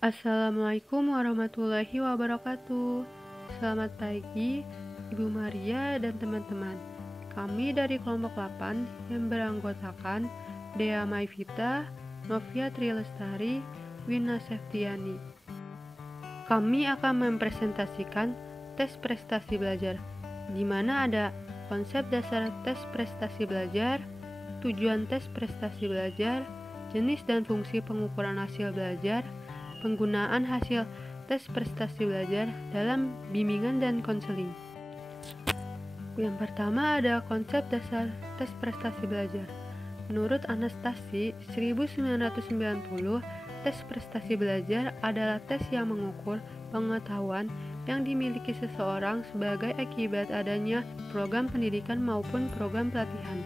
Assalamualaikum warahmatullahi wabarakatuh. Selamat pagi, Ibu Maria dan teman-teman. Kami dari kelompok 8 yang beranggotakan Dea Maivita, Novia Trilestari, Wina Septiani. Kami akan mempresentasikan tes prestasi belajar, di mana ada konsep dasar tes prestasi belajar, tujuan tes prestasi belajar, jenis dan fungsi pengukuran hasil belajar, penggunaan hasil tes prestasi belajar dalam bimbingan dan konseling. Yang pertama ada konsep dasar tes prestasi belajar. Menurut Anastasi 1990, tes prestasi belajar adalah tes yang mengukur pengetahuan yang dimiliki seseorang sebagai akibat adanya program pendidikan maupun program pelatihan.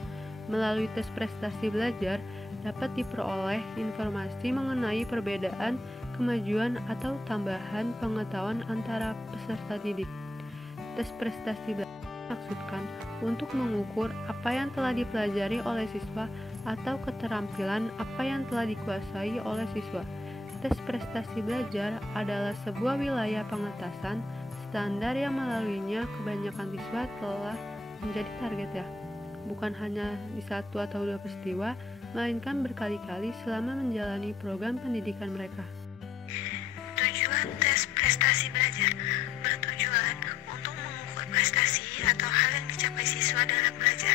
Melalui tes prestasi belajar dapat diperoleh informasi mengenai perbedaan, kemajuan, atau tambahan pengetahuan antara peserta didik. Tes prestasi belajar dimaksudkan untuk mengukur apa yang telah dipelajari oleh siswa atau keterampilan apa yang telah dikuasai oleh siswa. Tes prestasi belajar adalah sebuah wilayah pengetasan standar yang melaluinya kebanyakan siswa telah menjadi target bukan hanya di satu atau dua peristiwa, melainkan berkali-kali selama menjalani program pendidikan mereka. Tujuan tes prestasi belajar bertujuan untuk mengukur prestasi atau hal yang dicapai siswa dalam belajar.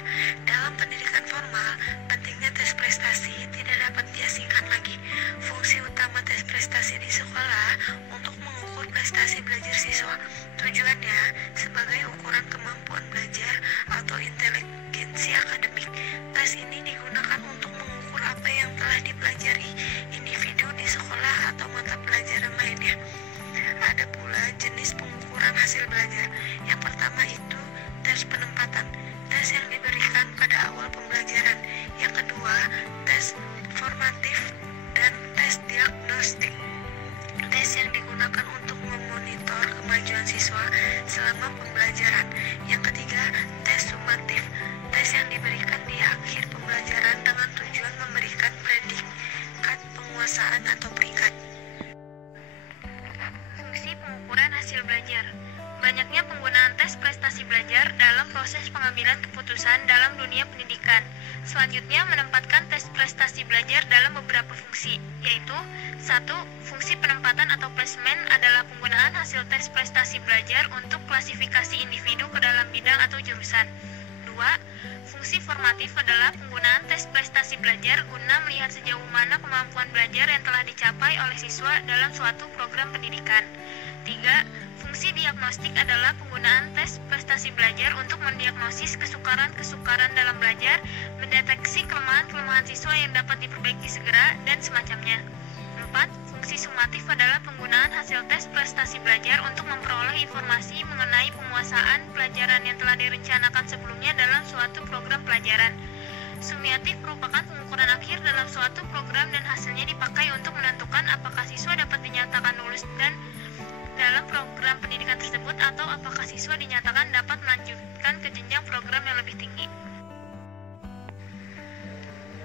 Dalam pendidikan formal, pentingnya tes prestasi tidak dapat diasingkan lagi. Fungsi utama tes prestasi di sekolah untuk mengukur prestasi belajar siswa. Tujuannya sebagai ukuran kemampuan belajar atau inteligensi akademik. Tes ini digunakan untuk mengukur apa yang telah dipelajari individu di sekolah atau mata pelajaran lainnya. Ada pula jenis pengukuran hasil belajar. Yang pertama itu tes penempatan, tes yang diberikan pada awal pembelajaran. Yang kedua, tes formatif dan tes diagnostik, tes yang digunakan untuk memonitor kemajuan siswa selama pembelajaran. Yang ketiga, tes sumatif, tes yang diberikan di akhir pembelajaran dengan tujuan memberikan predikat penguasaan atau peringkat. Fungsi pengukuran hasil belajar. Banyaknya penggunaan tes prestasi belajar dalam proses pengambilan keputusan dalam dunia pendidikan. Selanjutnya, menempatkan tes prestasi belajar dalam beberapa fungsi, yaitu 1. Fungsi penempatan atau placement adalah penggunaan hasil tes prestasi belajar untuk klasifikasi individu ke dalam bidang atau jurusan. 2. Fungsi formatif adalah penggunaan tes prestasi belajar guna melihat sejauh mana kemampuan belajar yang telah dicapai oleh siswa dalam suatu program pendidikan. 3. Fungsi diagnostik adalah penggunaan tes prestasi belajar untuk mendiagnosis kesukaran-kesukaran dalam belajar, mendeteksi kelemahan-kelemahan siswa yang dapat diperbaiki segera, dan semacamnya. 4. Fungsi sumatif adalah penggunaan hasil tes prestasi belajar untuk memperoleh informasi mengenai penguasaan pelajaran yang telah direncanakan sebelumnya dalam suatu program pelajaran. Sumiatif merupakan pengukuran akhir dalam suatu program dan hasilnya dipakai untuk menentukan apakah siswa dapat dinyatakan lulus dan dalam program pendidikan tersebut atau apakah siswa dinyatakan dapat melanjutkan ke jenjang program yang lebih tinggi.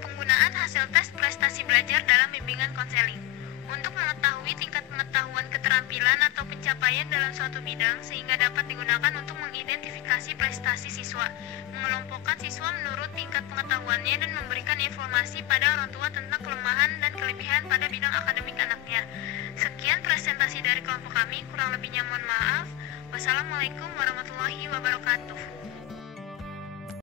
Penggunaan hasil tes prestasi belajar dalam bimbingan konseling. Untuk mengetahui tingkat pengetahuan keterampilan atau pencapaian dalam suatu bidang sehingga dapat digunakan untuk mengidentifikasi prestasi siswa, mengelompokkan siswa menurut tingkat pengetahuannya dan memberikan informasi pada orang tua tentang kelemahan dan kelebihan pada bidang akademik anaknya. Sekian presentasi dari kelompok kami, kurang lebihnya mohon maaf. Wassalamualaikum warahmatullahi wabarakatuh.